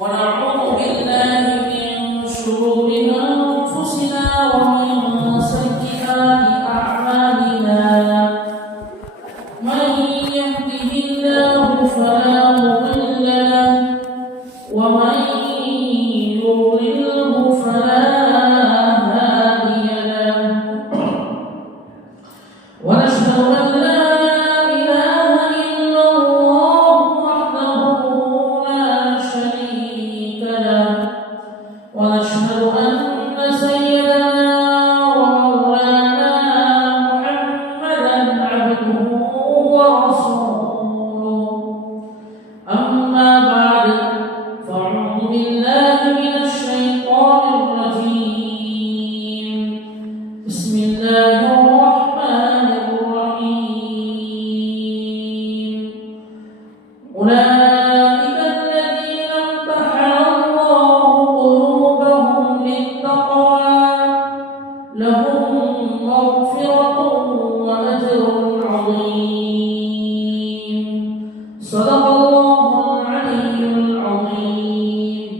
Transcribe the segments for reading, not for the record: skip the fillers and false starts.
ونعوذ بالله من شرور أنفسنا ومن سيئات أعمالنا من يهده الله فلا مضل له ومن يضلله فلا هادي له ونشهد أن لا إله إلا الله وحده لا شريك له ونشهد أن سيدنا ومولانا محمدا عبده ورسوله أما بعد فأعوذ بالله من الشيطان الرجيم بسم الله الرحمن الرحيم أولئك الذين امتحن الله قلوبهم للتقوى لهم مغفرة وأجر عظيم صدق الله العلي العظيم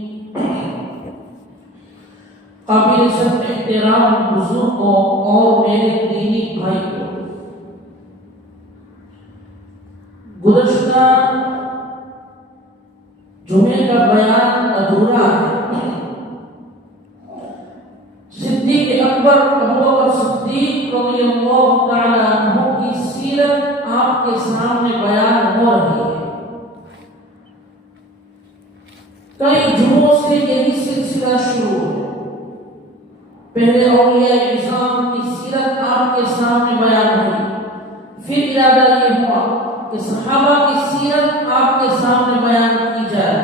قابل سب احترام بزرگوں اور میرے دینی بھائیوں، گزشتہ جمعے کا بیان ادھورا ہے۔ صدیق اکبر ابو بکر صدیق رضی اللہ تعالی عنہ کی سیرت آپ کے سامنے بیان ہو رہی ہے۔ کئی جمعوں سے یہی سلسلہ شروع ہے۔ پہلے اولیاء اعظام کی سیرت آپ کے سامنے بیان ہوئی، پھر ارادہ یہ ہوا کہ صحابہ کی سیرت آپ کے سامنے بیان کی جائے،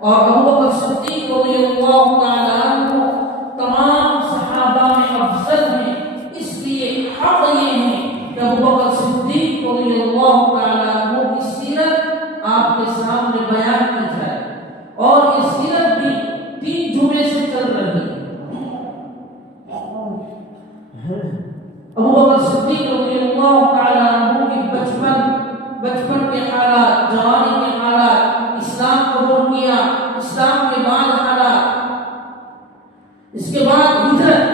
اور ابو بکر صدیق رضی اللہ تعالی عنہ تمام صحابہ میں افضل ہیں، اس لیے حق یہ ہے کہ ابو بکر صدیق رضی اللہ تعالی عنہ کی سیرت آپ کے سامنے بیان کی جائے، اور یہ سیرت بھی 3 جمعے سے چل رہی ہے۔ ابو بکر صدیق رضی اللہ تعالی عنہ کی بچپن کے حالات، جوانی کے حالات، اسلام قبول کیا، اسلام کے بعد حالات، اس کے بعد ہجرت،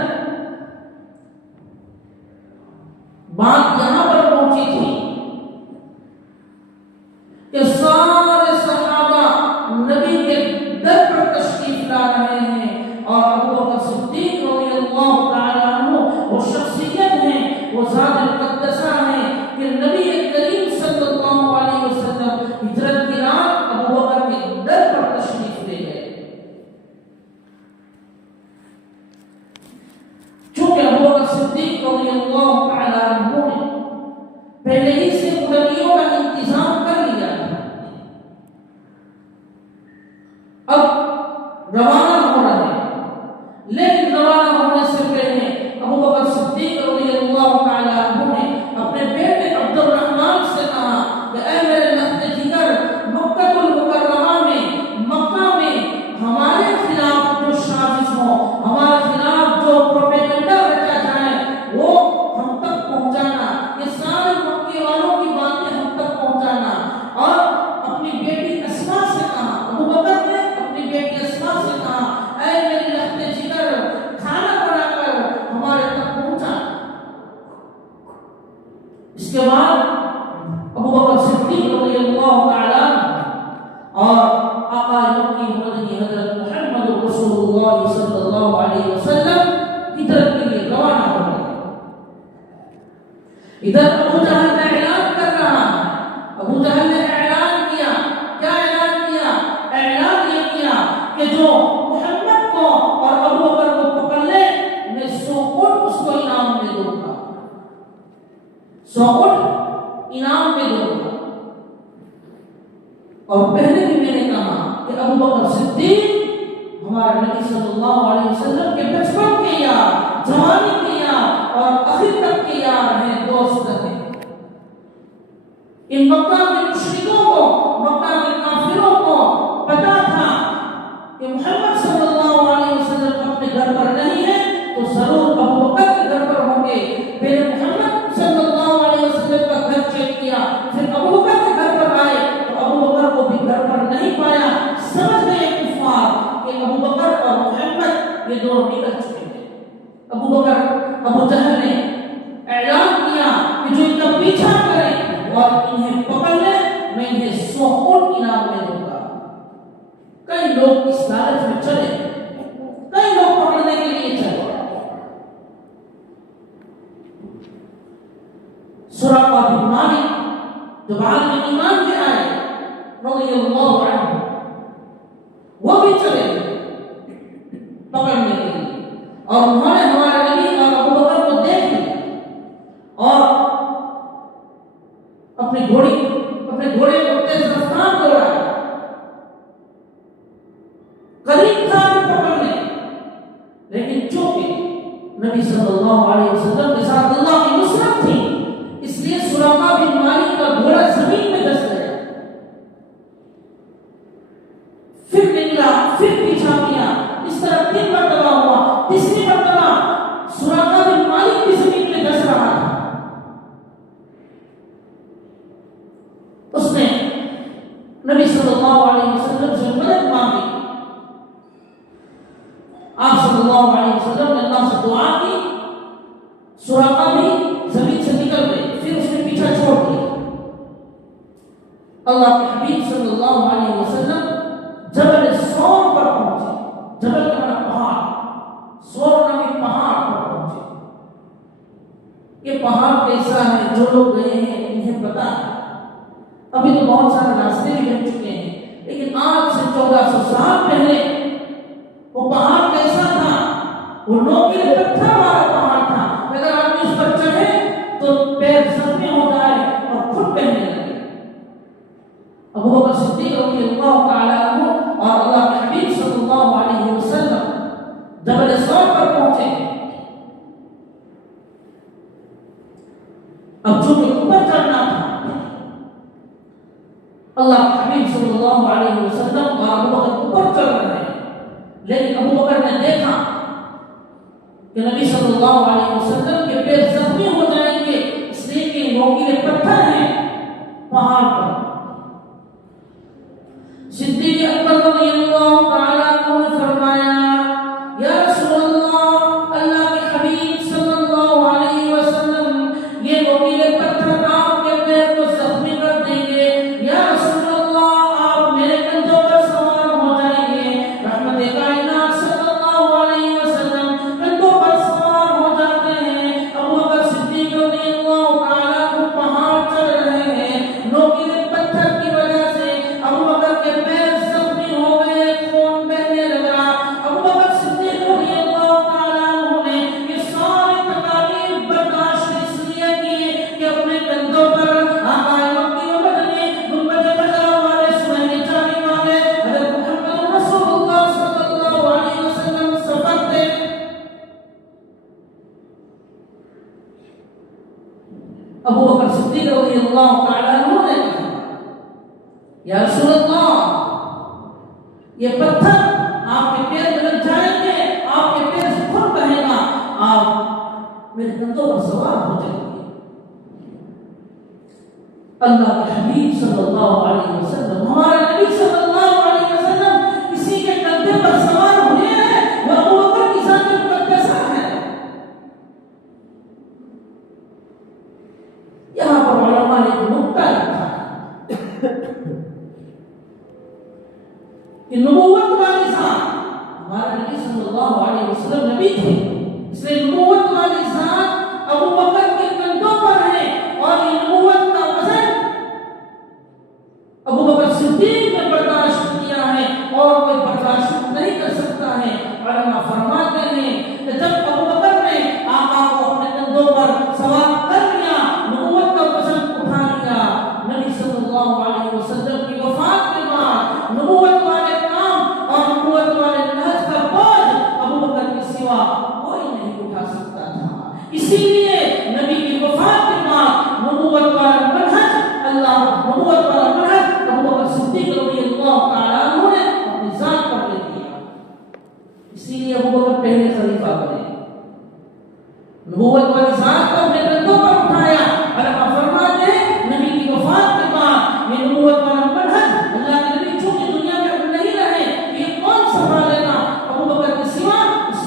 بات یہاں پر پہنچی تھی کہ سارے صحابہ نبی کے در پر تشریف لا رہے ہیں، اور ابو بکر صدیق رضی اللہ تعالی عنہ وہ شخصیت ہیں، وہ ذات مقدسہ ہیں کہ نبی کریم صلی اللہ علیہ وسلم ہجرت کی رات ابو بکر کے در پر تشریف لے گئے۔ چونکہ ابو بکر صدیق رضی اللہ تعالی عنہ نے پہلے ہی سے گڈریوں کا انتظام کر لیا تھا، اب روانہ ہو رہے ہیں، لیکن روانہ ہونے سے پہلے ابو بکر صدیق رضی اللہ تعالی عنہ نے اپنے بیٹے عبد الرحمن سے کہا کہ اے میرے لخت جگر، مکہ المکرمہ میں، مکہ میں ہمارے خلاف جو سازش ہو، ہمارے خلاف جو پروپیگنڈا رچا جائے وہ ہم تک پہنچانا، یہ سارے مکے والوں کی باتیں ہم تک پہنچانا۔ اور اپنی بیٹی اسما سے کہا، ابو بکر نے اپنی بیٹی اسما سے کہا اے میری لخت جگر، کھانا بنا کر ہمارے تک پہنچا۔ اس کے بعد ابو بکر صدیق رضی اللہ تعالی عنہ اور آقا مکی مدنی حضرت محمد رسول اللہ صلی اللہ علیہ وسلم ہجرت کے لیے روانہ ہو گئے۔ ادھر ابو جہل کا اعلان کر رہا ہے، ابو جہل نے اعلان کیا، کیا اعلان کیا؟ اعلان یہ کیا کہ جو محمد کو اور ابو بکر کو پکڑ لے میں 100 اونٹ اس کو انعام میں دوں گا، 100 اونٹ انعام میں دوں گا۔ اور پہلے بھی میں نے کہا کہ ابو بکر صدیق ہمارے نبی صلی اللہ علیہ وسلم کے بچپن کے یار، جوانی کے یار اور آخر تک کے یار ہیں، دوست ہیں۔ ان مکہ کے مشرکوں کو، مکہ کے کافروں کو پتا تھا کہ محمد صلی اللہ علیہ وسلم اپنے گھر پر نہیں ہے تو ضرور ابو بکر کے گھر پر ہوں گے۔ پھر محمد صلی اللہ علیہ وسلم کا گھر چیک کیا، پھر ابو بکر کے گھر پر آئے تو ابو بکر کو بھی گھر پر نہیں پایا، سمجھ گئے کفار یہ دونوں نکل چکے ہیں۔ ابو بکر ابو جہل نے اعلان کیا کہ جو ان کا پیچھا کرے اور انہیں پکڑ لے میں انہیں 100 اونٹ انعام میں دوں گا۔ کئی لوگ اس لالچ میں چلے، کئی لوگ پکڑنے کے لیے چلے۔ سراقہ بن مالک جو بعد میں ایمان میں آئے رضی اللہ عنہ، وہ بھی چلے پکڑنے کے لیے، اور انہوں نے ہمارے نبی اور ابو بکر کو دیکھ لیا اور اپنے گھوڑے کو تیز رفتار دوڑایا، قریب تھا کہ پکڑنے، لیکن چونکہ نبی صلی اللہ علیہ وسلم کے ساتھ اللہ کی نصرت تھی، اس لیے سراقہ بن مالک کا گھوڑا زمین میں دھس گیا۔ پھر نکلا، پھر پیچھا کیا، اس طرح 3 مرتبہ ہوا۔ تیسری مرتبہ سراقہ بن مالک بھی زمین میں دھس رہا تھا۔ اس نے نبی صلی اللہ علیہ وسلم سے مدد مانگی۔ آپ صلی اللہ علیہ وسلم نے اللہ سے دعا کی، سراقہ بھی زمین سے نکل گئے، پھر اس نے پیچھا چھوڑ دیا۔ اللہ کے حبیب صلی اللہ علیہ وسلم جبل سور پر پہنچے، جبل کا نام پہاڑ، سور نامی پہاڑ پر پہنچے۔ یہ پہاڑ کیسا ہے، جو لوگ گئے ہیں انہیں پتا ہے۔ ابھی تو بہت سارے راستے بھی بن چکے ہیں، لیکن آج سے 1400 سال پہلے وہ پہاڑ کیسا تھا؟ وہ نوکیلے پتھر والا پہاڑ تھا، اگر آدمی اس پر چڑھے تو پیر زخمی ہو جائے اور خود بہنے لگے۔ ابو بکر صدیق رضی اللہ تعالی عنہ اور اللہ کے حبیب صلی اللہ علیہ وسلم جبل سور پر پہنچے۔ اب چونکہ اوپر چڑھنا تھا، اللہ کے حبیب صلی اللہ علیہ وسلم اور ابو بکر اوپر چڑھ رہے ہیں، لیکن ابو بکر نے دیکھا کہ نبی صلی اللہ علیہ وسلم کے پیر زخمی ہو جائیں گے، اس لیے کہ نوکیلے پتھر ہیں پہاڑ پر۔ صدیق اکبر رضی اللہ تعالی عنہ نے فرمایا، یا رسول اللہ، اللہ کے حبیب صلی اللہ علیہ وسلم یہ نوکیلے پتھر آپ کے پیر کو زخمی کر دیں گے، یا رسول اللہ آپ میرے کندھوں پر سوار ہو جائیں گے۔ رحمت کائنات صلی اللہ علیہ وسلم کندھوں پر سوار ہو جاتے ہیں۔ ابو بکر صدیق رضی اللہ تعالی عنہ پہاڑ چڑھ رہے ہیں، نوکیلے پتھر کی وجہ سے ابو بکر کے پیر زخمی ہو گئے، خون بہنے لگا۔ ابو بکر صدیق رضی اللہ تعالی عنہ نے یہ ساری تکالیف برداشت اس لیے کی کہ اپنے کندھوں پر آقا مکی و مدنی گنبد خضرا والے سنہری چاندی والے حضرت محمد رسول اللہ صلی اللہ علیہ وسلم سفر تھے۔ ابو بکر صدیق رضی اللہ تعالی عنہ نے کہا، یا رسول اللہ یہ پتھر آپ کے پیر میں لگ جائیں گے، آپ کے پیر سے خون بہے گا، آپ میرے کندھوں پر سوار ہو جائیں گے۔ اللہ کے حبیب صلی اللہ علیہ وسلم، ہمارے نبی صلی اللہ علیہ وسلم کسی کے کندھے پر سوار ہوئے ہیں، وہ ابو بکر کی ذات مقدسہ ہے۔ یہاں پر علماء نے ایک نقطہ رکھا کہ نبوت والی ذات، ہمارے نبی صلی اللہ علیہ وسلم نبی تھے، اس لیے نبوت والی ذات ابو بکر کے کندھوں پر ہے، اور یہ نبوت کا وزن ابو بکر صدیق نے برداشت کیا ہے اور کوئی برداشت نہیں کر سکتا ہے۔ علماء فرماتے ہیں کہ جب ابو بکر نے آقا کو اپنے کندھوں پر سوار کر لیا، نبوت کا وزن اٹھا لیا، نبی صلی اللہ علیہ وسلم کی وفات کے بعد نبوت والے کام اور نبوت والے نہج کا بوجھ ابو بکر کے سوا کوئی نہیں اٹھا سکتا تھا۔ اسی لیے نبی کی وفات کے بعد نبوت والا منہج نبوت والا منہج ابو بکر صدیق رضی اللہ تعالیٰ عنہ نے اپنی ذات پر لے لیا، اسی لیے ابو بکر پہلے خلیفہ بنے۔ نبوت والی ذات کو اپنے کندھوں پر اٹھایا۔ علماء فرماتے ہیں نبی کی وفات کے بعد یہ نبوت والا منہج اللہ کے نبی چونکہ دنیا میں نہیں رہے، یہ کون سنبھالے گا؟ ابو بکر کے سوا اس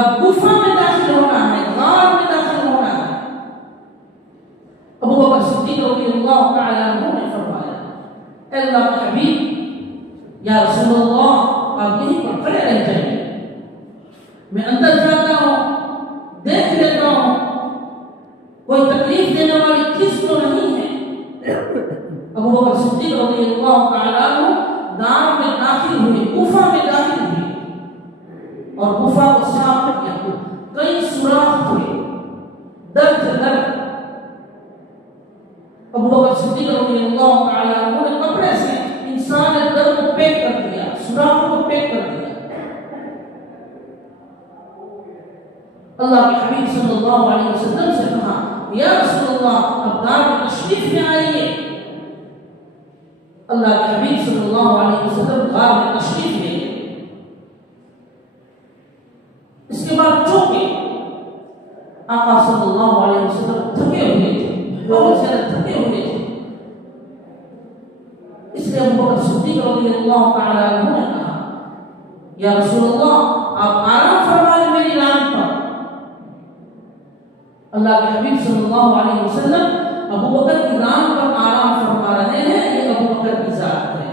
اب گفا میں داخل ہونا ہے، غار میں داخل ہونا ہے۔ ابو بکر صدیق رضی اللہ تعالی عنہ نے فرمایا، اے اللہ کے حبیب، یا رسول اللہ، آپ یہیں پر کھڑے رہ جائیں، میں اندر جاتا ہوں، دیکھ لیتا ہوں کوئی تکلیف دینے والی چیز تو نہیں ہے۔ ابو بکر صدیق رضی اللہ تعالی عنہ غار میں داخل ہوئے، گفا میں داخل ہوئے اور گفا کو صاف کیا، کئی سوراخ تھے، درد درد۔ ابو بکر صدیق رضی اللہ تعالی عنہ نے کپڑے سے انسان کے درد کو پیک کر دیا، سوراخوں کو پیک کر دیا۔ اللہ کے حبیب صلی اللہ علیہ وسلم سے کہا، یا رسول اللہ، اب غار میں تشریف میں آئیے۔ اللہ کے حبیب صلی اللہ علیہ وسلم غار میں تشریف لے گئے۔ اس کے بعد چونکہ آقا صلی اللہ علیہ وسلم تھکے ہوئے تھے، بہت زیادہ تھکے ہوئے تھے، اس لیے ابو بکر صدیق رضی اللہ تعالی عنہ نے کہا، یا رسول اللہ، آپ آرام فرمائیں میری ران پر۔ اللہ کے حبیب صلی اللہ علیہ وسلم ابو بکر کی ران پر آرام فرما رہے ہیں، یہ ابو بکر کی ذات ہے۔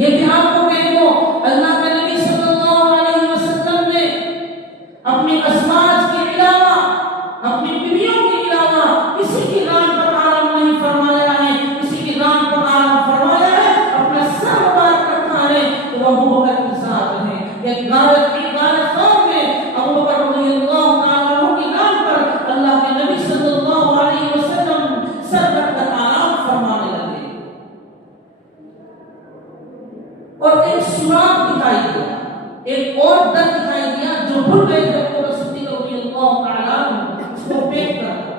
یہ بھی آپ کو کہہ دو، اللہ کے نبی صلی اللہ علیہ وسلم نے اپنی ازواج کے علاوہ، اپنی بیویوں کے علاوہ کسی کی ران پر آرام نہیں فرمایا ہے، کسی کی ران پر آرام فرمایا ہے، اپنا سر مبارک رکھا ہے، تو ابو بکر کی ذات ہے۔ یہ غارت قوم میں ابو بکر رضی اللہ تعالیٰ عنہ کی ران پر اللہ کے نبی صلی اللہ علیہ وسلم سر رکھ کر آرام فرمانے لگے، اور ایک سوراخ دکھائی دیا، ایک اور در دکھائی دیا جو بھول گئے تھے ابو بکر صدیق رضی اللہ تعالیٰ عنہ، اس کو پیک کر دیا۔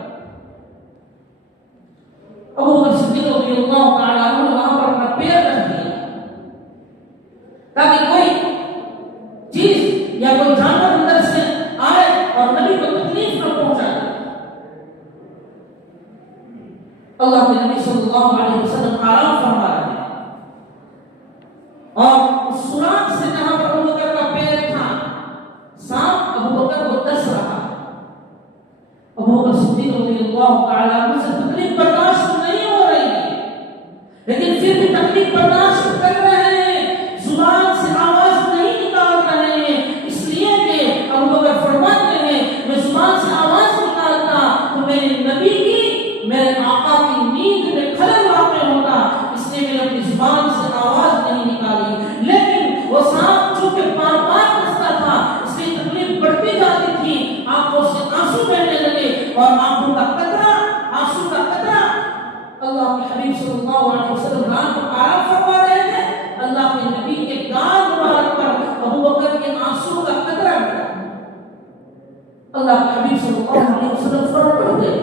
ابو بکر صدیق رضی اللہ تعالیٰ عنہ نے وہاں پر اپنا پیر رکھ دیا تاکہ کوئی چیز یا کوئی جانور اندر سے آئے اور نبی کو تکلیف نہ پہنچائے۔ اللہ کے نبی صلی اللہ علیہ وسلم آرام فرما رہے ہیں، اور اس سوراخ سے جہاں پر ابو بکر کا پیر تھا، سانپ ابو بکر کو ڈس رہا۔ ابو بکر صدیق رضی اللہ تعالیٰ عنہ سے تکلیف برداشت نہیں ہو رہی ہے، لیکن پھر بھی تکلیف برداشت کر رہے ہیں، زبان سے آواز نہیں نکال رہے ہیں، اس لیے کہ ابو بکر فرماتے ہیں، میں زبان سے آواز نکالتا تو میرے نبی کی، میرے آقا کی نیند میں خلل واقع ہوتا، اس لیے میں نے اپنی زبان سے آواز نہیں نکالی۔ لیکن وہ سانپ چونکہ بار بار ڈستا تھا، اس لیے تکلیف بڑھتی جاتی تھی، آنکھوں سے آنسو بہنے لگے، اور آنکھوں کا قطرہ، آنسو کا قطرہ، اللہ کے حبیب صلی اللہ علیہ وسلم رات کو آرام فرما رہے تھے، اللہ کے نبی کے گال مبارک پر ابو بکر کے آنسو کا قطرہ گرا۔ اللہ کے حبیب صلی اللہ علیہ وسلم فوراً اٹھ گئے،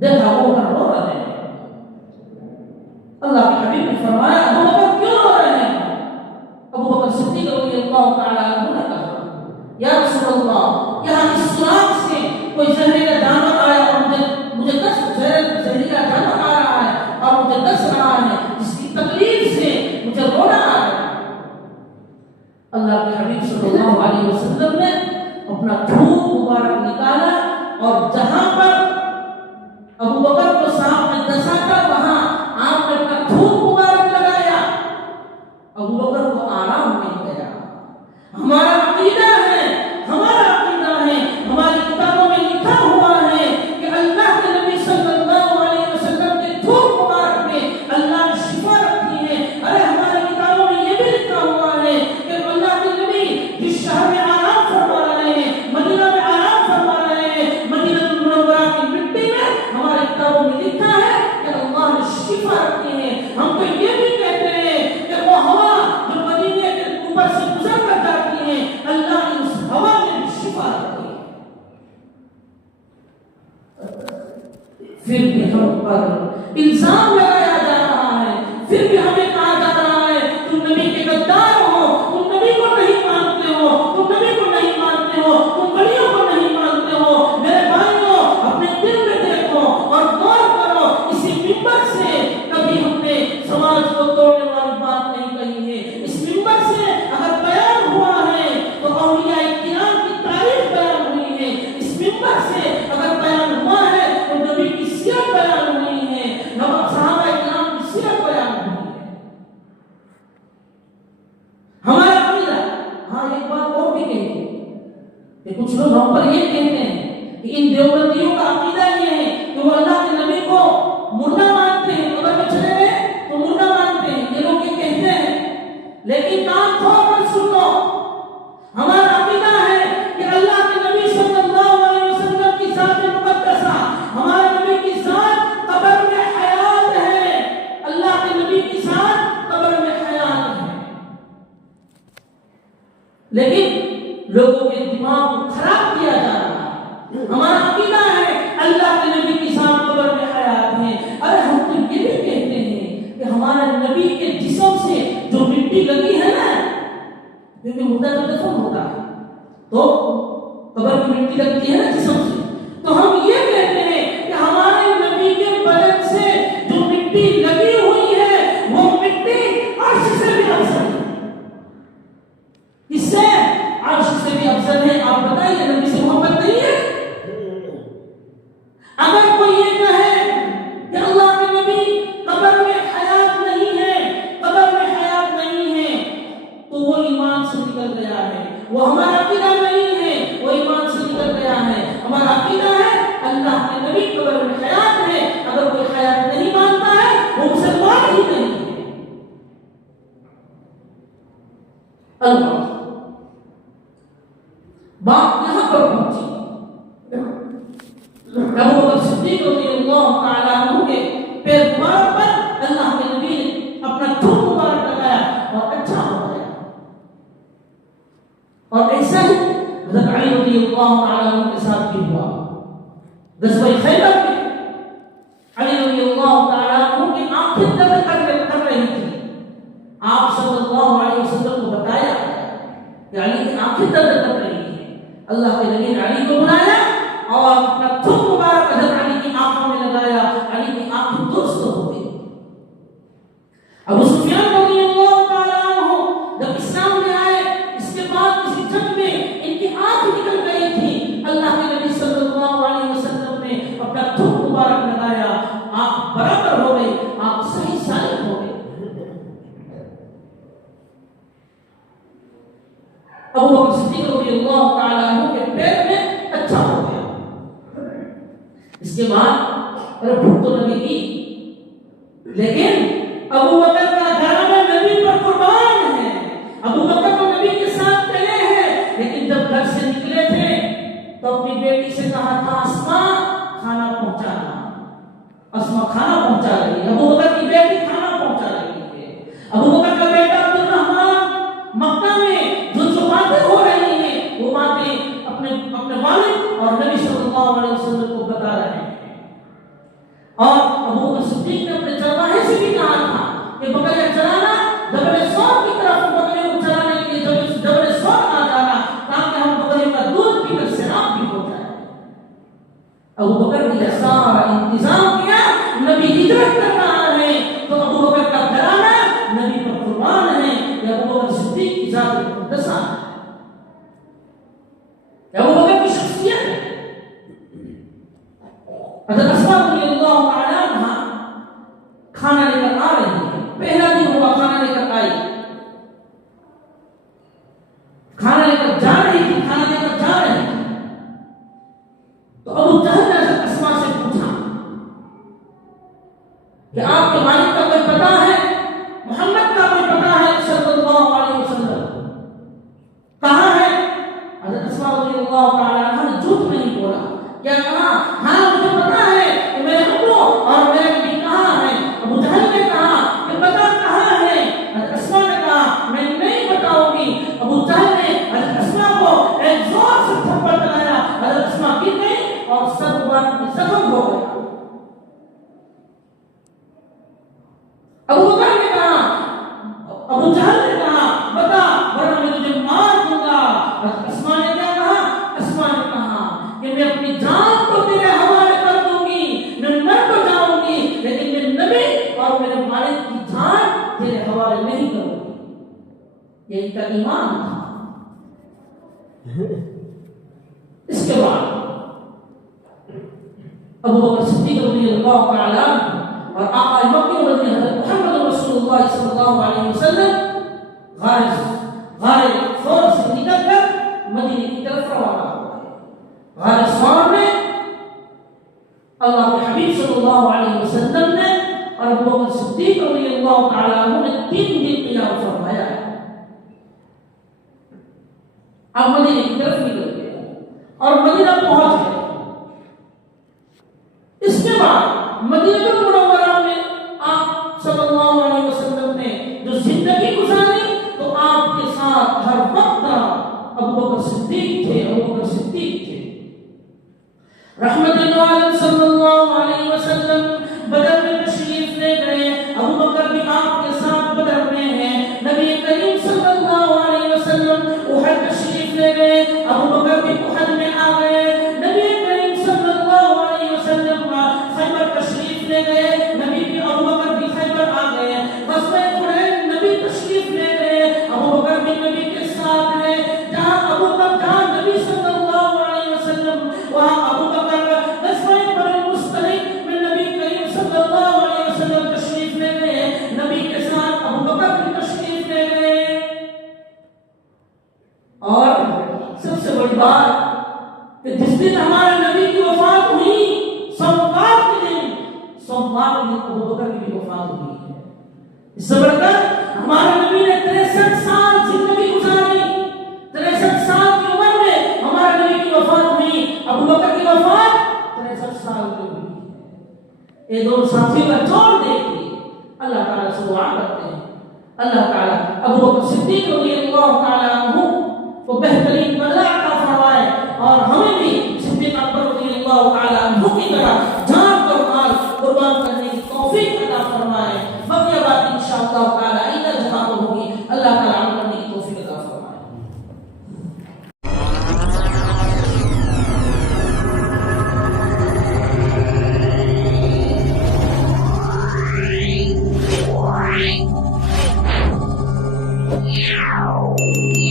دیکھا وہ رو رہے ہیں۔ اللہ کے حبیب نے فرمایا، ابو بکر کیوں رو رہے ہیں؟ ابو بکر صدیق رضی اللہ تعالیٰ عنہ نے کہا، یا رسول اللہ، یہاں اس سوراخ سے کوئی زہریلا جانور آیا اور مجھے زہریلا جانور آ رہا ہے اور مجھے ڈس رہا ہے، جس کی تکلیف سے مجھے رونا آ رہا ہے۔ اللہ کے حبیب صلی اللہ علیہ وسلم نے اپنا تھوک مبارک نکالا، اور جہاں پر ابو بکر کو سانپ نے ڈسا تھا وہاں آپ نے اپنا تھوک مبارک لگایا، ابو بکر کو آرام مل گیا۔ ہمارا عقیدہ ہے، ہماری کتابوں میں لکھا ہوا ہے کہ اللہ کے نبی صلی اللہ علیہ وسلم کے تھوک مبارک میں اللہ نے شفا رکھی ہے۔ ارے ہماری کتابوں میں یہ بھی لکھا ہوا ہے کہ اللہ کے نبی جس شہر میں آرام فرما رہے ہیں، مدینہ میں آرام فرما رہے ہیں، مدینہ المنورہ کی مٹی میں، ہماری کتابوں میں لکھا ہے کہ اللہ نے شفا رکھی ہے۔ ہم تو یہ بھی کہتے ہیں کہ وہ ہوا جو مدینے کے اوپر سے گزر کر جاتی ہے، اللہ نے اس ہوا میں بھی شفا رکھی۔ پھر بھی ہم پر الزام لگایا جا رہا ہے، پھر بھی ہمیں کہا جا رہا ہے تم نبی کے غدار ہو، تم نبی کو نہیں مانتے ہو، تم نبی کو نہیں مانتے ہو، تم بڑیوں کو نہیں مانتے ہو۔ میرے بھائیوں، اپنے دل میں دیکھو اور غور کرو، اسی منبر سے کبھی ہم نے سماج کو توڑنے والی بات نہیں کہی ہے، اس منبر سے اگر بیان ہوا ہے اور یہ کہتے ہیں کہ ان دیوبندیوں کا عقیدہ یہ ہے کہ وہ اللہ کے نبی کو مردہ مانتے ہیں، قبر میں چلے گئے تو مردہ مانتے ہیں، یہ لوگ یہ کہتے ہیں۔ لیکن کان کھول کر سن لو، ہمارا عقیدہ ہے کہ اللہ کے نبی صلی اللہ علیہ وسلم کی ذات مقدسہ، ہمارے نبی کی ذات قبر میں حیات ہے، اللہ کے نبی کی ذات قبر میں حیات ہے۔ لیکن لوگوں کے دماغ کو خراب کیا جا رہا ہے۔ ہمارا عقیدہ ہے اللہ کے نبی کی ذات قبر میں حیات ہے۔ ارے ہم تو یہ بھی کہتے ہیں کہ ہمارے نبی کے جسم سے جو مٹی لگی ہے نا، کیونکہ مردہ تو دفن ہوتا ہے تو قبر میں مٹی لگتی ہے نا جسم سے، تو ہم یہ کہتے ہیں کہ ہمارے نبی کے بدن سے جو مٹی لگی ہوئی ہے وہ مٹی عرش سے بھی افضل ہے۔ اس سے عرش سے بھی افضل ہے۔ آپ بتائیے نبی سے محبت نہیں ہے؟ اگر کوئی یہ کہے کہ اللہ کے نبی قبر میں حیات نہیں ہے، قبر میں حیات نہیں ہے، تو وہ ایمان سے نکل گیا ہے، وہ ہمارا عقیدہ نہیں ہے، وہ ایمان سے نکل گیا ہے۔ ہمارا عقیدہ ہے اللہ کے نبی قبر میں حیات ہے۔ اگر کوئی حیات نہیں مانتا ہے وہ مسلمان ہی نہیں ہے۔ اللہ بات یہاں پر پہنچی، ابو بکر صدیق رضی اللہ تعالیٰ عنہ کے پیر مبارک پر اللہ کے نبی نے اپنا تھوک مبارک لگایا اور اچھا ہو گیا۔ اور ایسا ہی حضرت علی رضی اللہ تعالیٰ عنہ کے ساتھ بھی ہوا۔ غزوہ خیبر میں علی رضی اللہ تعالیٰ عنہ کی آنکھیں درد کر رہی تھی۔ آپ صلی اللہ علیہ وسلم کو بتایا کہ علی کی آنکھیں درد کر رہی ہیں۔ اللہ کے نبی نے علی کو بلایا اور اپنا تھوک مبارک حضرت علی کی آنکھوں میں لگایا، علی کی آنکھیں درست ہو گئی۔ ابو سفیان رضی اللہ تعالیٰ عنہ جب اسلام میں آئے، اس کے بعد کسی جنگ میں ان کی آنکھ نکل گئی تھی، اللہ کے نبی صلی اللہ علیہ وسلم نے اپنا تھوک مبارک لگایا، آنکھ برابر ہو گئی، آنکھ صحیح سالم ہو گئی۔ ابو بکر صدیق رضی اللہ تعالیٰ عنہ کے پیر میں اچھا ہو گیا۔ اس کے بعد بھوک تو لگے گی، لیکن ابو بکر کا گھرانہ نبی پر قربان ہے۔ ابو بکر تو نبی کے ساتھ چلے ہیں، لیکن جب گھر سے نکلے تھے تو اپنی بیٹی سے کہا تھا اسما کھانا پہنچانا۔ اسما کھانا پہنچا رہی ہے، ابو بکر کی بیٹی کھانا پہنچا رہی ہے۔ ابو بکر کا بیٹا عبد الرحمن مکہ میں جو باتیں ہو رہی ہیں وہ باتیں اپنے والد اور نبی صلی اللہ علیہ وسلم کو بتا رہے ہیں۔ اور ابو بکر صدیق نے اپنے چرواہے سے بھی کہا تھا کہ بکریاں چلانا، جبل سور کی طرف بکریوں کو چلانے کے لیے جبل سور آ جانا، تاکہ ہم بکریوں کا دودھ پی کر سیراب بھی ہو جائے۔ ابو بکر نے سارا انتظام کیا، نبی ہجرت کر رہا ہے تو ابو بکر کا گھرانہ نبی پر قربان ہے۔ یہ ابو بکر صدیق کی ذات مقدسہ ہے، ابو بکر کی شخصیت ہے۔ حضرت اسماء رضی اللہ تعالیٰ عنہ کھانا لے کر آ رہی ہے، پہلا دن ہوا کھانا لے کر آئی، کھانا لے کر جا رہی تھی، تو ابو جہل نے حضرت اسماء سے پوچھا کہ آپ کے والد کا کوئی پتہ ہے، محمد کا کوئی پتہ ہے صلی اللہ علیہ وسلم کہاں ہے؟ حضرت اسماء رضی اللہ تعالیٰ عنہ نے جھوٹ نہیں بولا، کیا کہا؟ ہاں مجھے پتہ ہے کہ میرے ابو اور میرے نبی کہاں ہیں۔ ابو جہل نے کہا کہ پتہ کہاں ہے؟ حضرت اسماء نے کہا میں نہیں بتاؤں گی۔ ابو جہل نے حضرت اسماء کو ایک زور سے تھپڑ لگایا، حضرت اسماء گر گئی اور سر پر زخم ہو گیا۔ ابو بکر نے کہا، ابو جہل نے کہا بتا ورنہ میں تجھے مار دوں گا۔ اسماء نے کیا کہا؟ اسماء نے کہا کہ میں اپنی جان کو تیرے حوالے کر دوں گی، میں مر تو جاؤں گی لیکن میں نبی اور میرے والد کی جان تیرے حوالے نہیں کروں گی۔ یہ ان کا ایمان تھا۔ اس کے بعد ابو بکر صدیق رضی اللہ تعالیٰ عنہ اور آقا مکی رضی حضرت محمد رسول اللہ صلی اللہ علیہ وسلم غار فور سے نکل کر مدینے کی طرف روانہ ہو گئے۔ صدیق رضی اللہ تعالیٰ عنہ نے 3 دن قیام فرمایا ہے. اب مدینے کی طرف نکل گئے اور مدینہ پہنچ گئے. اس کے بعد مدینہ المنورہ میں آپ صلی اللہ علیہ وسلم نے جو زندگی گزاری تو آپ کے ساتھ ہر وقت ابو بکر صدیق تھے. ابو بکر صدیق تھے رحمت اللہ صلی اللہ علیہ وسلم بدر میں تشریف لے گئے. ابو بکر بھی آپ کے ساتھ بدر میں ہیں. نبی کریم صلی اللہ علیہ وسلم احد تشریف لے گئے. ابو بکر بھی احد میں آ گئے. نبی کریم صلی اللہ علیہ وسلم خیبر تشریف لے گئے. نبی بھی ابو بکر بھی خیبر آ گئے. غزوہ حنین نبی تشریف لے گئے. ابو بکر بھی نبی کے ساتھ ہے. جہاں نبی صلی اللہ علیہ وسلم وہاں ابو بکر غزوہ بنی المصطلق میں نبی کریم صلی اللہ علیہ وسلم تشریف لے گئے. نبی کے ساتھ ابو بکر بھی تشریف لے گئے. اور سب سے بڑی بات کہ جس دن ہمارے نبی کی وفات ہوئی سووار کے دن ابو بکر کی بھی وفات ہوئی ہے. اس سے بڑھ کر ہمارے نبی نے 63 سال زندگی گزاری. 63 سال کی عمر میں ہمارے نبی کی وفات ہوئی. ابو بکر کی وفات 63 سال کی ہوئی ہے. یہ دونوں ساتھی کا جوڑ دیکھیے. اللہ تعالیٰ سے دعا کرتے ہیں اللہ تعالیٰ ابو بکر صدیق رضی اللہ تعالیٰ عنہ کو بہترین بدلہ عطا فرمائے اور ہمیں بھی صدیق اکبر رضی اللہ تعالیٰ عنہ کی طرح جان اور مال قربان کرنے کی توفیق عطا فرمائے. بقیہ بات انشاءاللہ تعالیٰ ادھر جہاں ہوگی. اللہ تعالیٰ عمل کرنے کی توفیق عطا فرمائے. Yeah.